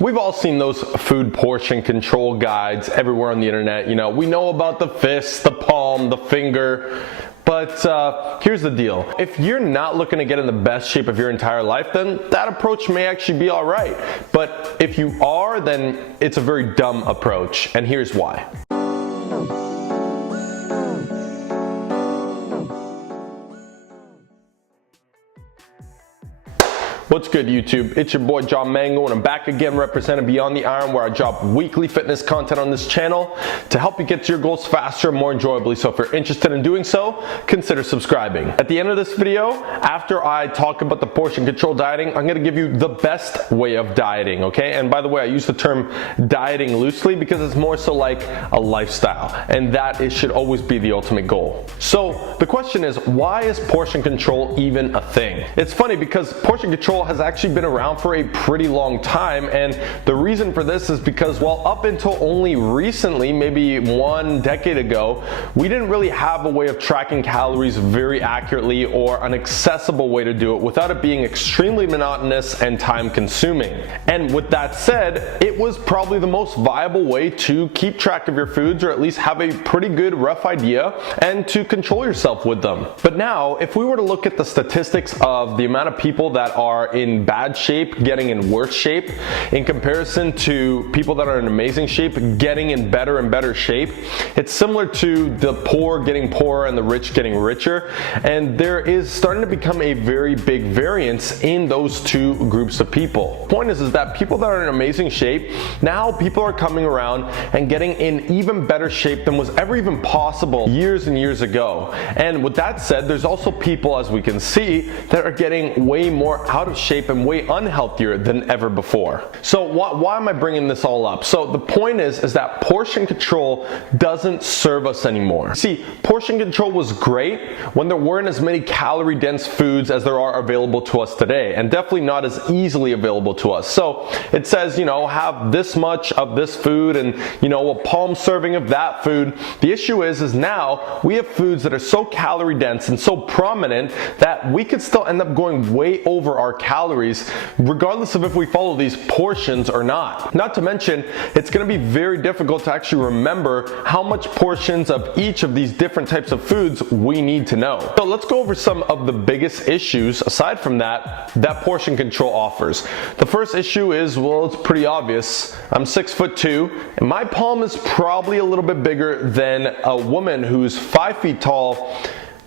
We've all seen those food portion control guides everywhere on the internet. You know, we know about the fist, the palm, the finger. But here's the deal. If you're not looking to get in the best shape of your entire life, then that approach may actually be all right. But if you are, then it's a very dumb approach. And here's why. What's good, YouTube? It's your boy John Mango, and I'm back again representing Beyond the Iron, where I drop weekly fitness content on this channel to help you get to your goals faster and more enjoyably. So if you're interested in doing so, consider subscribing. At the end of this video, after I talk about the portion control dieting, I'm gonna give you the best way of dieting, okay? And by the way, I use the term dieting loosely because it's more so like a lifestyle, and that should always be the ultimate goal. So the question is, why is portion control even a thing? It's funny because portion control has actually been around for a pretty long time, and the reason for this is because, well, up until only recently, maybe 1 decade ago, we didn't really have a way of tracking calories very accurately or an accessible way to do it without it being extremely monotonous and time consuming. And with that said, it was probably the most viable way to keep track of your foods, or at least have a pretty good rough idea and to control yourself with them. But now, if we were to look at the statistics of the amount of people that are in bad shape getting in worse shape in comparison to people that are in amazing shape getting in better and better shape, it's similar to the poor getting poorer and the rich getting richer, and there is starting to become a very big variance in those two groups of people. The point is that people that are in amazing shape, now people are coming around and getting in even better shape than was ever even possible years and years ago. And with that said, there's also people, as we can see, that are getting way more out of shape and way unhealthier than ever before. So why am I bringing this all up? So the point is that portion control doesn't serve us anymore. See, portion control was great when there weren't as many calorie dense foods as there are available to us today, and definitely not as easily available to us. So it says, you know, have this much of this food and, you know, a palm serving of that food. The issue is now we have foods that are so calorie dense and so prominent that we could still end up going way over our calories regardless of if we follow these portions or not. Not to mention, it's going to be very difficult to actually remember how much portions of each of these different types of foods we need to know. So let's go over some of the biggest issues aside from that portion control offers. The first issue is, well, it's pretty obvious. I'm 6'2", and my palm is probably a little bit bigger than a woman who's 5 feet tall.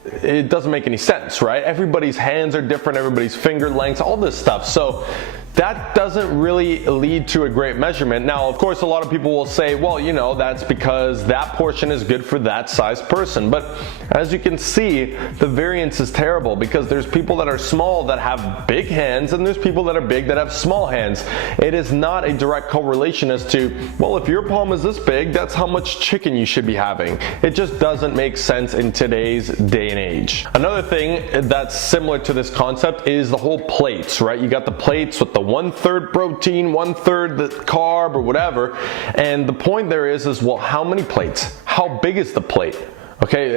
It doesn't make any sense, right? Everybody's hands are different, everybody's finger lengths, all this stuff. So that doesn't really lead to a great measurement. Now, of course, a lot of people will say, well, you know, that's because that portion is good for that size person. But as you can see, the variance is terrible because there's people that are small that have big hands, and there's people that are big that have small hands. It is not a direct correlation as to, well, if your palm is this big, that's how much chicken you should be having. It just doesn't make sense in today's day and age. Another thing that's similar to this concept is the whole plates, right? You got the plates with the 1/3 protein, 1/3 the carb or whatever. And the point there is well, how many plates? How big is the plate? Okay,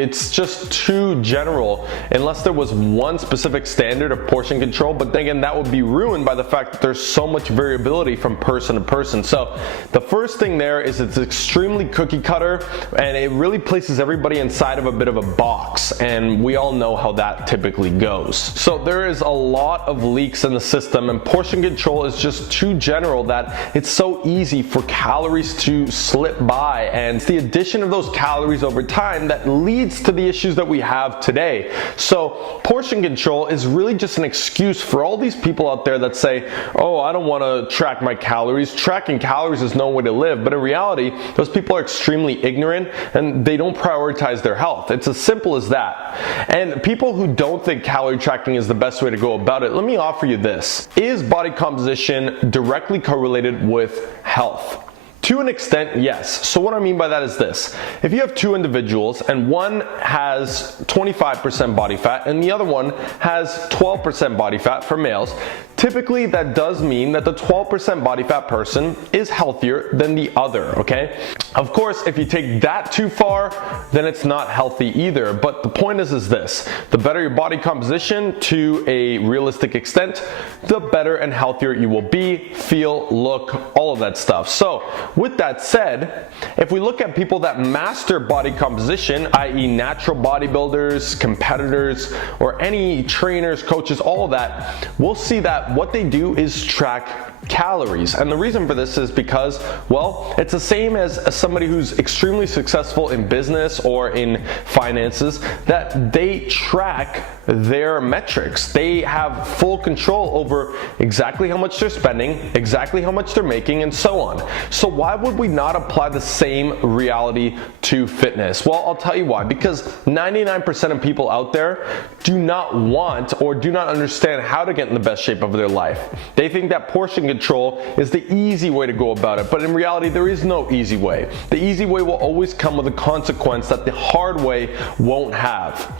it's just too general unless there was one specific standard of portion control, but then again, that would be ruined by the fact that there's so much variability from person to person. So the first thing there is it's extremely cookie cutter, and it really places everybody inside of a bit of a box, and we all know how that typically goes. So there is a lot of leaks in the system, and portion control is just too general that it's so easy for calories to slip by, and it's the addition of those calories over time that leads to the issues that we have today. So portion control is really just an excuse for all these people out there that say, oh, I don't want to track my calories. Tracking calories is no way to live. But in reality, those people are extremely ignorant and they don't prioritize their health. It's as simple as that. And people who don't think calorie tracking is the best way to go about it, let me offer you this. Is body composition directly correlated with health? To an extent, yes. So what I mean by that is this. If you have two individuals and one has 25% body fat and the other one has 12% body fat for males, typically that does mean that the 12% body fat person is healthier than the other, okay? Of course, if you take that too far, then it's not healthy either. But the point is this, the better your body composition to a realistic extent, the better and healthier you will be, feel, look, all of that stuff. So with that said, if we look at people that master body composition, i.e. natural bodybuilders, competitors, or any trainers, coaches, all of that, we'll see that what they do is track calories. And the reason for this is because, well, it's the same as somebody who's extremely successful in business or in finances, that they track their metrics. They have full control over exactly how much they're spending, exactly how much they're making, and so on. So why would we not apply the same reality to fitness? Well, I'll tell you why. Because 99% of people out there do not want or do not understand how to get in the best shape of their life. They think that portion control is the easy way to go about it, but in reality there is no easy way. The easy way will always come with a consequence that the hard way won't have.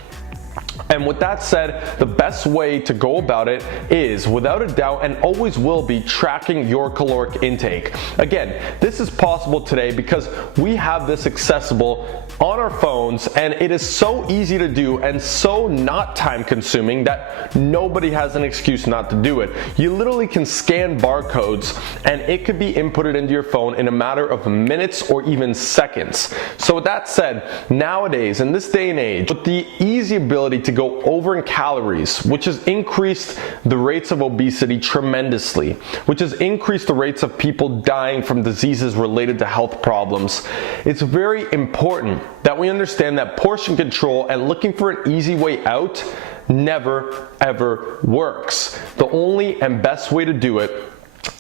And with that said, the best way to go about it is, without a doubt, and always will be, tracking your caloric intake. Again, this is possible today because we have this accessible on our phones, and it is so easy to do and so not time consuming that nobody has an excuse not to do it. You literally can scan barcodes and it could be inputted into your phone in a matter of minutes or even seconds. So with that said, nowadays, in this day and age, with the easy ability to go over in calories, which has increased the rates of obesity tremendously, which has increased the rates of people dying from diseases related to health problems, it's very important that we understand that portion control and looking for an easy way out never ever works. The only and best way to do it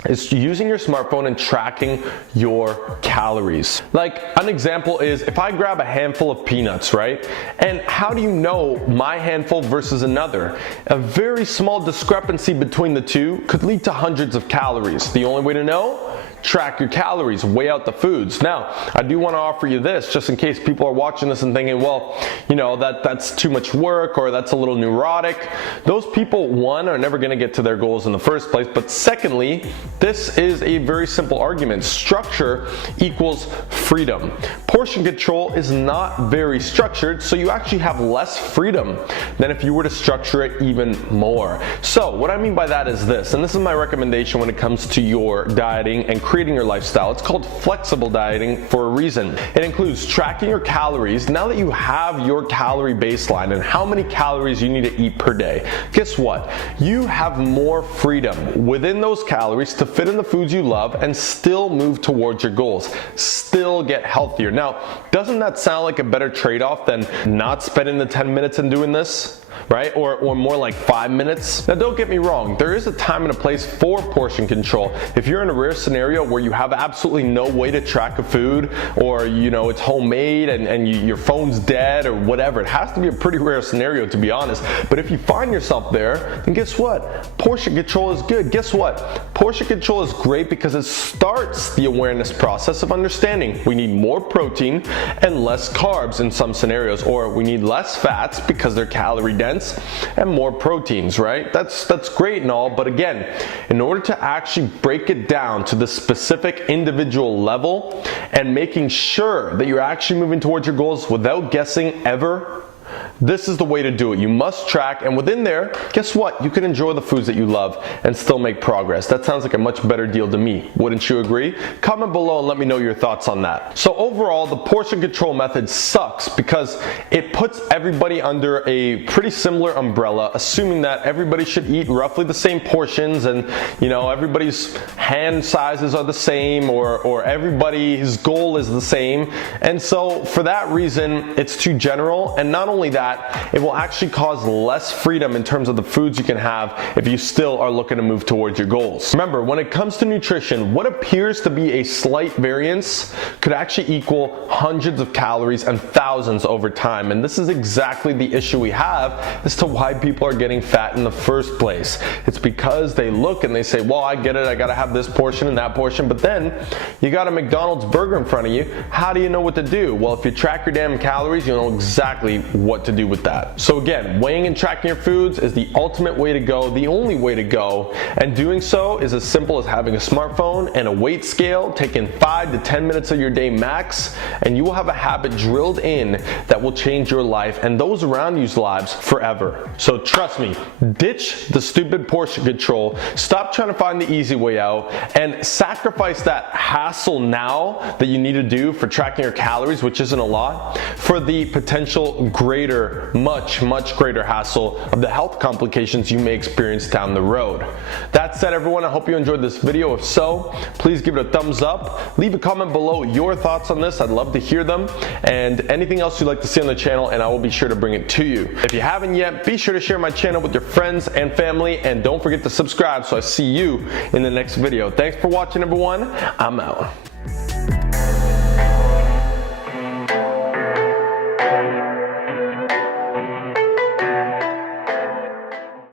is using your smartphone and tracking your calories. Like an example is, if I grab a handful of peanuts, right? And how do you know my handful versus another? A very small discrepancy between the two could lead to hundreds of calories. The only way to know? Track your calories, weigh out the foods. Now, I do want to offer you this, just in case people are watching this and thinking, well, you know, that's too much work or that's a little neurotic. Those people, one, are never going to get to their goals in the first place, but secondly, this is a very simple argument. Structure equals freedom. Portion control is not very structured, so you actually have less freedom than if you were to structure it even more. So what I mean by that is this, and this is my recommendation when it comes to your dieting and creating your lifestyle. It's called flexible dieting for a reason. It includes tracking your calories. Now that you have your calorie baseline and how many calories you need to eat per day, guess what? You have more freedom within those calories to fit in the foods you love and still move towards your goals, still get healthier. Now, doesn't that sound like a better trade-off than not spending the 10 minutes and doing this? Right? Or more like 5 minutes. Now don't get me wrong, there is a time and a place for portion control. If you're in a rare scenario where you have absolutely no way to track a food, or you know it's homemade and your phone's dead or whatever, it has to be a pretty rare scenario, to be honest. But if you find yourself there, then guess what? Portion control is good. Guess what? Portion control is great because it starts the awareness process of understanding we need more protein and less carbs in some scenarios, or we need less fats because they're calorie dense and more proteins, right? That's great and all, but again, in order to actually break it down to the specific individual level and making sure that you're actually moving towards your goals without guessing ever, this is the way to do it. You must track, and within there, guess what? You can enjoy the foods that you love and still make progress. That sounds like a much better deal to me. Wouldn't you agree? Comment below and let me know your thoughts on that. So overall, the portion control method sucks because it puts everybody under a pretty similar umbrella, assuming that everybody should eat roughly the same portions and, you know, everybody's hand sizes are the same, or everybody's goal is the same. And so for that reason, it's too general, and not only only that, it will actually cause less freedom in terms of the foods you can have if you still are looking to move towards your goals. Remember, when it comes to nutrition, what appears to be a slight variance could actually equal hundreds of calories and thousands over time. And this is exactly the issue we have as to why people are getting fat in the first place. It's because they look and they say, well, I get it, I gotta have this portion and that portion, but then you got a McDonald's burger in front of you. How do you know what to do? Well, if you track your damn calories, you know exactly what to do with that. So again, weighing and tracking your foods is the ultimate way to go, the only way to go, and doing so is as simple as having a smartphone and a weight scale, taking 5 to 10 minutes of your day max, and you will have a habit drilled in that will change your life and those around you's lives forever. So trust me, ditch the stupid portion control, stop trying to find the easy way out, and sacrifice that hassle now that you need to do for tracking your calories, which isn't a lot, for the potential greater, much greater hassle of the health complications you may experience down the road. That said, everyone, I hope you enjoyed this video. If so, please give it a thumbs up. Leave a comment below your thoughts on this. I'd love to hear them, and anything else you'd like to see on the channel, and I will be sure to bring it to you. If you haven't yet, be sure to share my channel with your friends and family, and don't forget to subscribe so I see you in the next video. Thanks for watching, everyone. I'm out.